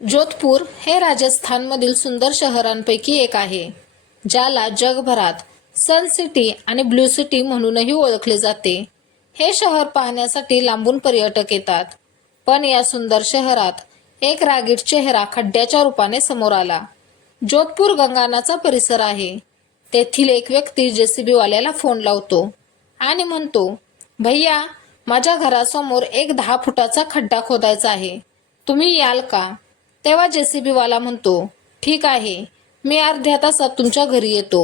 जोधपूर हे राजस्थानमधील सुंदर शहरांपैकी एक आहे, ज्याला जगभरात सन सिटी आणि ब्लू सिटी म्हणूनही ओळखले जाते. हे शहर पाहण्यासाठी लांबून पर्यटक येतात. पण या सुंदर शहरात एक रागीट चेहरा खड्ड्याच्या रूपाने समोर आला. जोधपूर गंगानाचा परिसर आहे. तेथील एक व्यक्ती जेसीबी वाल्याला फोन लावतो आणि म्हणतो, भैया, माझ्या घरासमोर एक 10 फुटाचा खड्डा खोदायचा आहे, तुम्ही याल का? तेव्हा जेसीबी वाला म्हणतो, ठीक आहे, मी अर्ध्या तासात तुमच्या घरी येतो.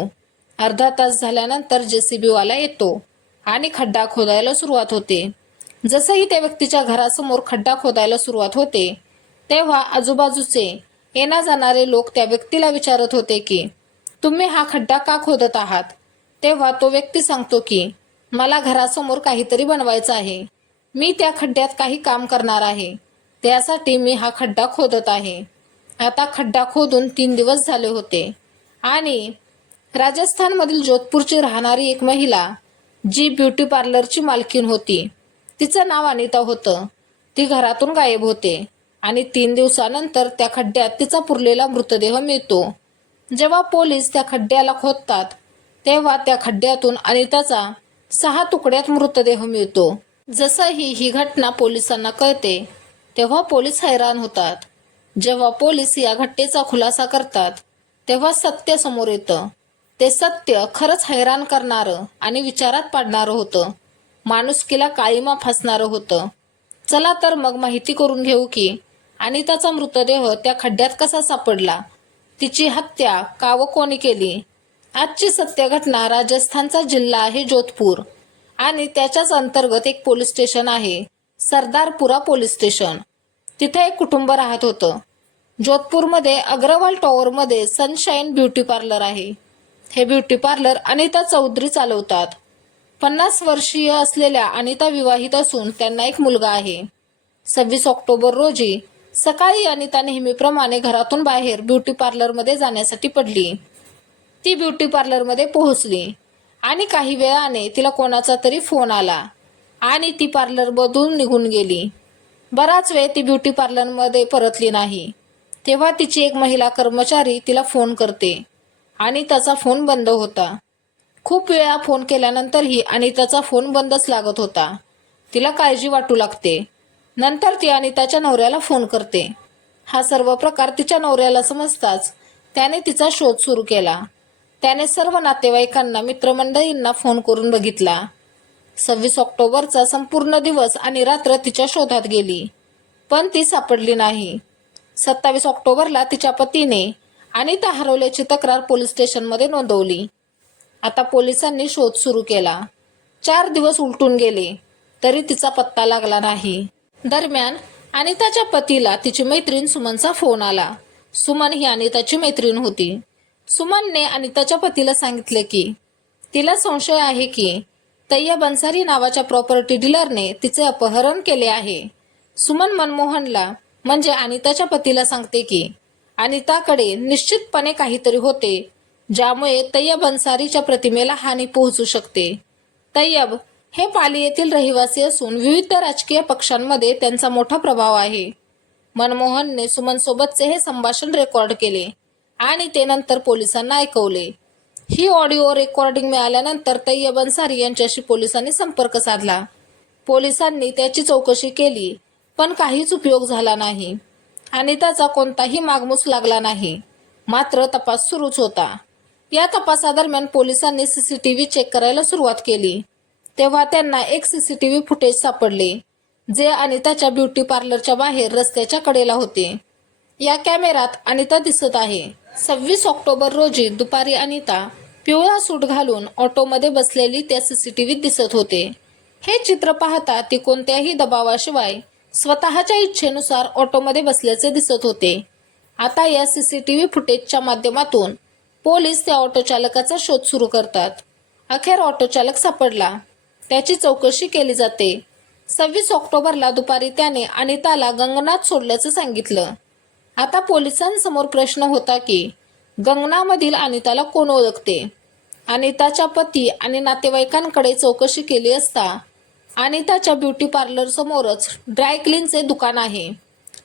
अर्धा तास झाल्यानंतर जेसीबी वाला येतो आणि खड्डा खोदायला सुरुवात होते. जसंही त्या व्यक्तीच्या घरासमोर खड्डा खोदायला सुरुवात होते, तेव्हा आजूबाजूचे येणा जाणारे लोक त्या व्यक्तीला विचारत होते की, तुम्ही हा खड्डा का खोदत आहात? तेव्हा तो व्यक्ती सांगतो की, मला घरासमोर काहीतरी बनवायचं आहे. मी त्या खड्ड्यात काही काम करणार आहे. त्यासाठी मी हा खड्डा खोदत आहे. आता खड्डा खोदून 3 दिवस झाले होते आणि राजस्थानमधील जोधपूरची राहणारी एक महिला, जी ब्युटी पार्लरची मालकीण होती, तिचं नाव अनिता होतं. ती घरातून गायब होते आणि 3 दिवसानंतर त्या खड्ड्यात तिचा पुरलेला मृतदेह मिळतो. जेव्हा पोलीस त्या खड्ड्याला खोदतात, तेव्हा त्या खड्ड्यातून अनिताचा 6 तुकड्यात मृतदेह मिळतो. जसंही ही घटना पोलिसांना कळते, तेव्हा पोलीस हैराण होतात. जेव्हा पोलीस या घटनेचा खुलासा करतात, तेव्हा सत्य समोर येतं. ते सत्य खरंच हैराण करणारं आणि विचारात पाडणारं होतं. माणुसकीला काळिमा फासणारं होतं. चला तर मग माहिती करून घेऊ की अनिताचा मृतदेह त्या खड्ड्यात कसा सापडला, तिची हत्या का व कोणी केली. आजची सत्य घटना राजस्थानचा जिल्हा आहे जोधपूर आणि त्याच्याच अंतर्गत एक पोलीस स्टेशन आहे, सरदारपुरा पोलीस स्टेशन. तिथे एक कुटुंब राहत होतं. जोधपूरमध्ये अग्रवाल टॉवरमध्ये सनशाईन ब्युटी पार्लर आहे. हे ब्युटी पार्लर अनिता चौधरी चालवतात. 50 वर्षीय असलेल्या अनिता विवाहित असून त्यांना एक मुलगा आहे. 26 ऑक्टोबर रोजी सकाळी अनिता नेहमीप्रमाणे घरातून बाहेर ब्युटी पार्लरमध्ये जाण्यासाठी पडली. ती ब्युटी पार्लरमध्ये पोहोचली आणि काही वेळाने तिला कोणाचा तरी फोन आला आणि ती पार्लरमधून निघून गेली. बराच वेळ ती ब्युटी पार्लरमध्ये परतली नाही. तेव्हा तिची एक महिला कर्मचारी तिला फोन करते आणि त्याचा फोन बंद होता. खूप वेळा फोन केल्यानंतरही अनिताचा फोन बंदच लागत होता. तिला काळजी वाटू लागते. नंतर ती अनिताच्या नवऱ्याला फोन करते. हा सर्व प्रकार तिच्या नवऱ्याला समजताच त्याने तिचा शोध सुरू केला. त्याने सर्व नातेवाईकांना, मित्रमंडळींना फोन करून बघितला. 26 ऑक्टोबरचा संपूर्ण दिवस आणि रात्र तिच्या शोधात गेली, पण ती सापडली नाही. 27 ऑक्टोबरला तिच्या पतीने अनिता हरवल्याची तक्रार पोलीस स्टेशनमध्ये नोंदवली. आता पोलिसांनी शोध सुरू केला. 4 दिवस उलटून गेले तरी तिचा पत्ता लागला नाही. दरम्यान अनिताच्या पतीला तिची मैत्रीण सुमनचा फोन आला. सुमन ही अनिताची मैत्रीण होती. सुमनने अनिताच्या पतीला सांगितले की तिला संशय आहे की तय्यब अन्सारी नावाच्या प्रॉपर्टी डीलरने तिचे अपहरण केले आहे. सुमन मनमोहनला म्हणजे अनिताच्या पतीला सांगते की अनिताकडे निश्चितपणे काहीतरी होते, ज्यामुळे तय्यब अन्सारीच्या प्रतिमेला हानी पोहोचू शकते. तय्यब हे पाली येथील रहिवासी असून विविध राजकीय पक्षांमध्ये त्यांचा मोठा प्रभाव आहे. मनमोहनने सुमनसोबतचे हे संभाषण रेकॉर्ड केले आणि ते नंतर पोलिसांना ऐकवले. ही ऑडिओ रेकॉर्डिंग मिळाल्यानंतर तय्यब अन्सारी यांच्याशी पोलिसांनी संपर्क साधला. पोलिसांनी त्याची चौकशी केली, पण काहीच उपयोग झाला नाही. अनिताचा कोणताही मागमूस लागला नाही. मात्र तपास सुरूच होता. या तपासादरम्यान पोलिसांनी सीसीटीव्ही चेक करायला सुरुवात केली. तेव्हा त्यांना एक सीसीटीव्ही फुटेज सापडले, जे अनिताच्या ब्युटी पार्लरच्या बाहेर रस्त्याच्या कडेला होते. या कॅमेऱ्यात अनिता दिसत आहे. 26 ऑक्टोबर रोजी दुपारी अनिता पिवळा सूट घालून ऑटोमध्ये बसलेली त्या सीसीटीव्हीत दिसत होते. हे चित्र पाहता ती कोणत्याही दबावाशिवाय स्वतःच्या इच्छेनुसार ऑटोमध्ये बसल्याचे दिसत होते. आता या सीसीटीव्ही फुटेजच्या माध्यमातून पोलीस त्या ऑटो चालकाचा शोध सुरू करतात. अखेर ऑटो चालक सापडला. त्याची चौकशी केली जाते. 26 ऑक्टोबरला दुपारी त्याने अनिताला गंगनात सोडल्याचं सांगितलं. आता पोलिसांसमोर प्रश्न होता की गंगनामधील अनिताला कोण ओळखते. अनिताच्या पती आणि नातेवाईकांकडे चौकशी केली असता अनिताच्या ब्युटी पार्लर समोरच ड्राय क्लीनचे दुकान आहे,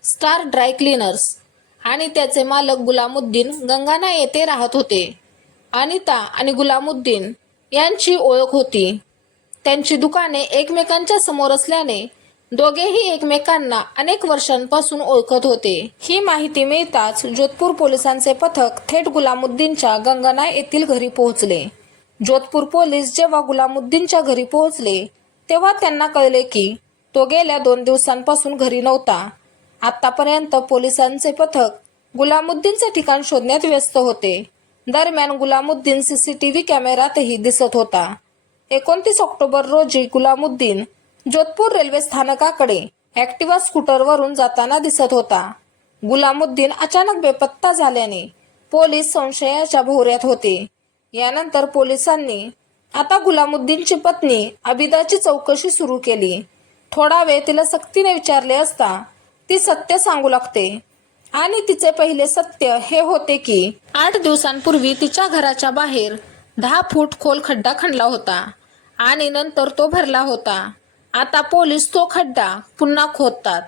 स्टार ड्राय क्लीनर्स. आणि त्याचे मालक गुलामुद्दीन गंगाना येथे राहत होते. अनिता आणि गुलामुद्दीन यांची ओळख होती. त्यांची दुकाने एकमेकांच्या समोर असल्याने दोघेही एकमेकांना अनेक वर्षांपासून ओळखत होते. ही माहिती मिळताच जोधपूर पोलिसांचे पथक थेट गुलामुद्दीनच्या गंगाना येथील घरी पोहोचले. जोधपूर पोलीस जेव्हा गुलामुद्दीनच्या घरी पोहोचले तेव्हा त्यांना कळले की तो गेल्या 2 दिवसांपासून घरी नव्हता. आतापर्यंत पोलिसांचे पथक गुलामुद्दीनचे ठिकाण शोधण्यात व्यस्त होते. दरम्यान गुलामुद्दीन सीसीटीव्ही कॅमेऱ्यातही दिसत होता. 29 ऑक्टोबर रोजी गुलामुद्दीन जोधपूर रेल्वे स्थानकाकडे ॲक्टिवा स्कूटरवरून जाताना दिसत होता. गुलामुद्दीन अचानक बेपत्ता झाल्याने पोलीस संशयाच्या भोवऱ्यात होते. यानंतर पोलिसांनी आता गुलामुद्दीनची पत्नी आबिदाची चौकशी सुरू केली. थोडा वेळ तिला सक्तीने विचारले असता ती सत्य सांगू लागते आणि तिचे पहिले सत्य हे होते की 8 दिवसांपूर्वी तिच्या घराच्या बाहेर 10 फूट खोल खड्डा खणला होता आणि नंतर तो भरला होता. आता पोलीस तो खड्डा पुन्हा खोदतात.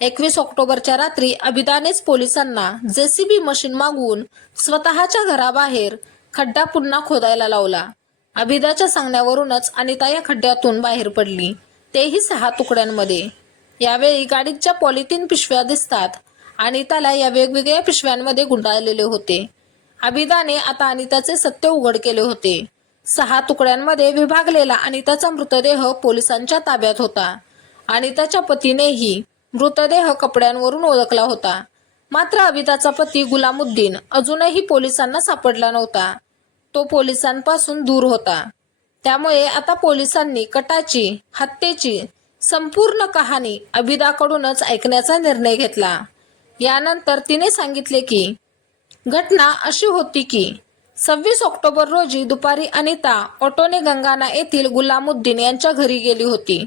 21 ऑक्टोबरच्या रात्री आबिदानेच पोलिसांना जेसीबी मशीन मागवून स्वतःच्या घराबाहेर खड्डा पुन्हा खोदायला लावला. आबिदाच्या सांगण्यावरूनच अनिता या खड्ड्यातून बाहेर पडली, तेही 6 तुकड्यांमध्ये. यावेळी गाडीत ज्या पॉलिथिन पिशव्या दिसतात अनिताला या वेगवेगळ्या पिशव्यांमध्ये गुंडाळलेले होते. आबिदाने आता अनिताचे सत्य उघड केले होते. 6 तुकड्यांमध्ये विभागलेला अनिताचा मृतदेह पोलिसांच्या ताब्यात होता. अनिताच्या पतीनेही मृतदेह कपड्यांवरून ओळखला होता. मात्र आबिदाचा पती गुलामुद्दीन अजूनही पोलिसांना सापडला नव्हता. तो पोलिसांपासून दूर होता. त्यामुळे आता पोलिसांनी कटाची हत्येची संपूर्ण कहाणी आबिदाकडूनच ऐकण्याचा निर्णय घेतला. यानंतर तिने सांगितले की घटना अशी होती की 26 ऑक्टोबर रोजी दुपारी अनिता ऑटोने गंगाना येथील गुलामुद्दीन यांच्या घरी गेली होती.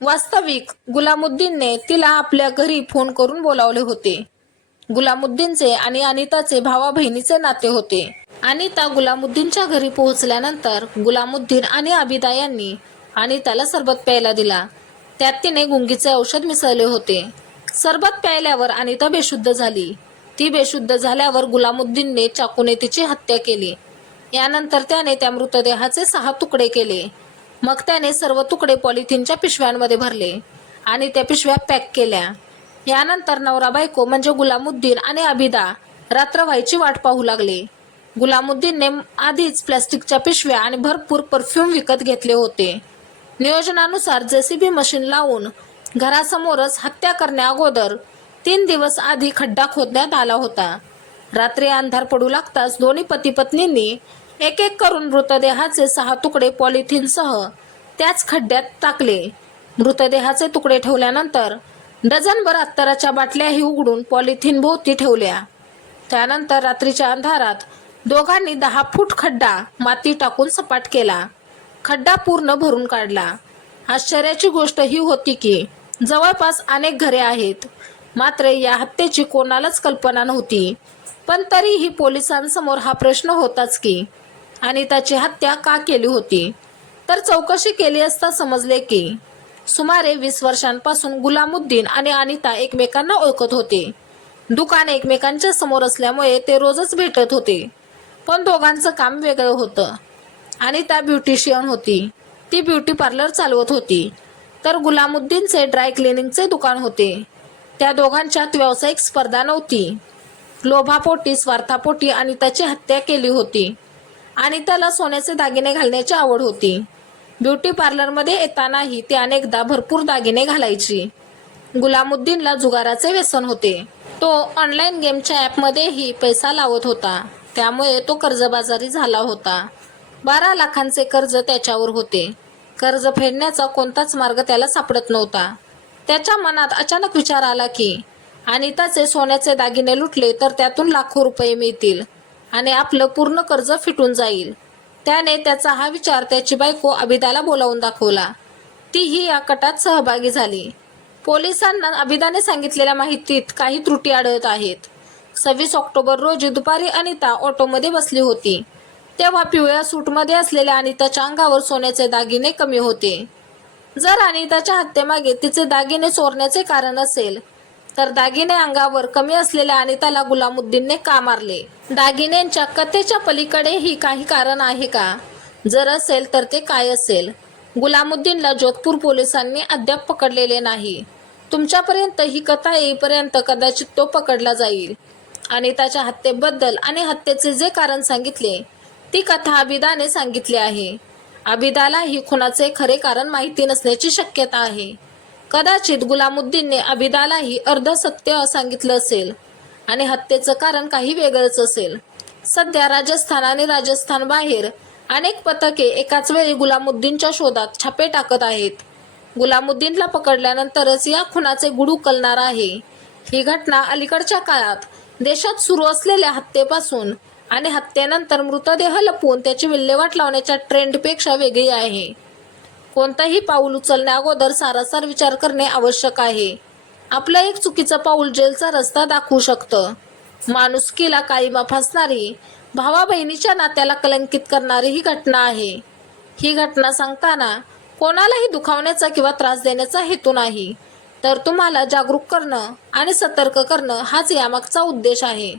वास्तविक गुलामुद्दीनने तिला आपल्या घरी फोन करून बोलावले होते. गुलामुद्दीनचे आणि अनिताचे भावा बहिणीचे नाते होते. अनिता गुलामुद्दीनच्या घरी पोहोचल्यानंतर गुलामुद्दीन आणि आबिदा यांनी अनिताला सरबत प्यायला दिला. त्यात तिने गुंगीचे औषध मिसळले होते. सरबत प्यायल्यावर अनिता बेशुद्ध झाली. ती बेशुद्ध झाल्यावर गुलामुद्दीनने चाकूने तिची हत्या केली. यानंतर त्याने त्या मृतदेहाचे 6 तुकडे केले. मग त्याने सर्व तुकडे पॉलिथिनच्या पिशव्यांमध्ये भरले आणि त्या पिशव्या पॅक केल्या. यानंतर नवरा बायको म्हणजे गुलामुद्दीन आणि आबिदा रात्र व्हायची वाट पाहू लागले. गुलामुद्दीनने आधीच प्लॅस्टिकच्या पिशव्या आणि भरपूर परफ्यूम विकत घेतले होते. नियोजनानुसार जेसीबी मशीन लावून घरासमोरच हत्या करण्या अगोदर 3 दिवस आधी खड्डा खोदण्यात आला होता. रात्री अंधार पडू लागताच दोन्ही पती पत्नींनी एक एक करून मृतदेहाचे 6 तुकडे पॉलिथिनसह त्याच खड्ड्यात टाकले. मृतदेहाचे तुकडे ठेवल्यानंतर डझनभर अत्तराच्या बाटल्याही उघडून पॉलिथिन भोवती ठेवल्या. त्यानंतर रात्रीच्या अंधारात दोघांनी 10 फूट खड्डा माती टाकून सपाट केला. खड्डा पूर्ण भरून काढला. आश्चर्याची गोष्ट ही होती की जवळपास अनेक घरे आहेत, मात्र या हत्येची कोणालाच कल्पना नव्हती. पण तरीही पोलिसांसमोर हा प्रश्न होताच की अनिताची हत्या का केली होती. तर चौकशी केली असता समजले की सुमारे 20 वर्षांपासून गुलामुद्दीन आणि अनिता एकमेकांना ओळखत होते. दुकान एकमेकांच्या समोर असल्यामुळे ते रोजच भेटत होते. पण दोघांचं काम वेगळं होतं. अनिता ब्युटिशियन होती. ती ब्युटी पार्लर चालवत होती, तर गुलामुद्दीनचे ड्राय क्लिनिंगचे दुकान होते. त्या दोघांच्यात व्यावसायिक स्पर्धा नव्हती. लोभापोटी स्वार्थापोटी अनिताची हत्या केली होती. अनिताला सोन्याचे दागिने घालण्याची आवड होती. ब्युटी पार्लरमध्ये येतानाही ती अनेकदा भरपूर दागिने घालायची. गुलामुद्दीनला जुगाराचे व्यसन होते. तो ऑनलाईन गेमच्या ॲपमध्येही पैसा लावत होता. त्यामुळे तो कर्जबाजारी झाला होता. 12 लाखांचे कर्ज त्याच्यावर होते. कर्ज फेडण्याचा कोणताच मार्ग त्याला सापडत नव्हता. त्याच्या मनात अचानक विचार आला की अनिताचे सोन्याचे दागिने लुटले तर त्यातून लाखो रुपये मिळतील आणि आपलं पूर्ण कर्ज फिटून जाईल. त्याने त्याचा हा विचार त्याची बायको आबिदाला बोलावून दाखवला. तीही या कटात सहभागी झाली. पोलिसांना आबिदाने सांगितलेल्या माहितीत काही त्रुटी आढळत आहेत. 26 ऑक्टोबर रोजी दुपारी अनिता ऑटोमध्ये बसली होती. तेव्हा पिवळ्या सूटमध्ये असलेल्या अनिताच्या अंगावर सोन्याचे दागिने कमी होते. जर अनिताच्या हत्येमागे तिचे दागिने चोरण्याचे कारण असेल तर दागिने अंगावर कमी असलेल्या अनिताला गुलामुद्दीनने का मारले? दागिन्यांच्या कथेच्या पलीकडेही काही कारण आहे का? जर असेल तर ते काय असेल? गुलामुद्दीनला जोधपूर पोलिसांनी अद्याप पकडलेले नाही. तुमच्यापर्यंत ही कथा येईपर्यंत कदाचित तो पकडला जाईल. अनिताच्या हत्येबद्दल आणि हत्येचे जे कारण सांगितले ती कथा आबिदाने सांगितली आहे. आबिदाला ही खुनाचे खरे कारण माहिती नसण्याची शक्यता आहे. कदाचित गुलामुद्दीनने आबिदालाही अर्ध सत्य सांगितलं असेल आणि हत्येचं कारण काही वेगळंच असेल. सध्या राजस्थान आणि राजस्थान बाहेर अनेक पथके एकाच वेळी गुलामुद्दीनच्या शोधात छापे टाकत आहेत. गुलामुद्दीनला पकडल्यानंतरच या खुनाचे गुढ उकलणार आहे. ही घटना अलीकडच्या काळात देशात सुरू असलेल्या हत्येपासून आणि हत्येनंतर मृतदेह लपवून त्याची विल्हेवाट लावण्याच्या ट्रेंडपेक्षा वेगळी आहे. कोणतंही पाऊल उचलण्याअगोदर सारासार विचार करणे आवश्यक आहे. आपलं एक चुकीचं पाऊल जेलचा रस्ता दाखवू शकतं. माणुसकीला काळिमा फासणारी, भावा बहिणीच्या नात्याला कलंकित करणारी ही घटना आहे. ही घटना सांगताना कोणालाही दुखावण्याचा किंवा त्रास देण्याचा हेतू नाही, तर तुम्हाला जागरूक करणं आणि सतर्क करणं हाच यामागचा उद्देश आहे.